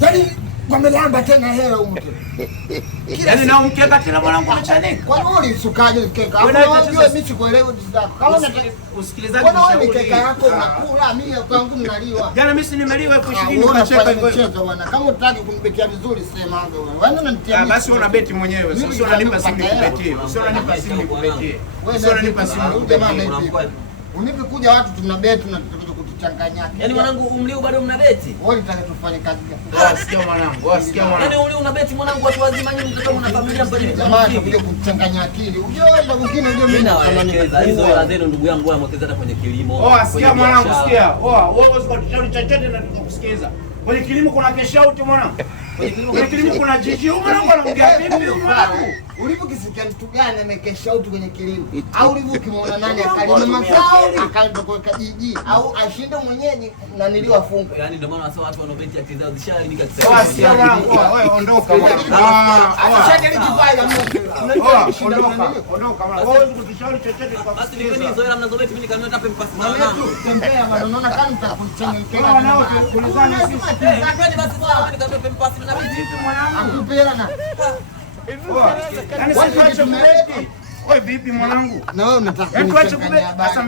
Yaani wamelamba tena hela umke. Yaani na umkeka tena mwanangu amechanika. Kwa nini usukaje mkeka? Unajua mimi sikuelewi zako. Kama unataka usikilizaji ushauri. Mkeka yako unakula, mimi kwangu ninaliwa. Jana mimi si nimeliwa 20,000 ukacheka hivyo. Bwana, kama unataka kunibetia vizuri sema wewe. Wewe unanitia. Basi una beti mwenyewe. Sio unanipa simu nikubetie. Sio unanipa simu nikubetie. Sio unanipa simu nikubetie. Unipokuja watu tunabeti na kutuchanganya. Yaani mwanangu umliu bado mnabeti? Wewe unataka tufanye kazi gani? Sikia mwanangu, sikia mwanangu. Yaani umliu unabeti mwanangu, watu wazima nyinyi mtoto mna familia mpaka hivi. Jamani kuja kuchanganya akili. Unajua mwingine unajua mimi nawaelekeza hizo hela zenu ndugu yangu wewe mwekeza hata kwenye kilimo. Sikia mwanangu, sikia. Wewe usikushauri chochote na tukusikiza. Kwenye kilimo kuna cash out mwanangu. Kwenye kilimo kuna jiji. Mwanangu anaongea vipi mwanangu? Ulipokisikia mtu gani amekesha out kwenye kilimo? Au ulipokimwona nani akalima mazao akaenda kwa jiji au ashinde mwenyeji na niliwafunga. Yaani ndio maana watu wanaobeti akili zao zishaharibika sasa. Sikia mwanangu, wewe ondoka mwanangu. Ondoka mwanangu. Wewe usikushauri chochote kwa basi nipeni hizo hela mnazobeti mimi nikanunua hata mpasi mwanangu. Tembea bwana, unaona kama nitakuchanga mkeka. Nao tulizana sisi. Kwani basi sawa mimi nikanunua mpasi na mimi mwanangu. Akupela na Yaani sasa wewe vipi mwanangu? Na wewe unataka kubeti.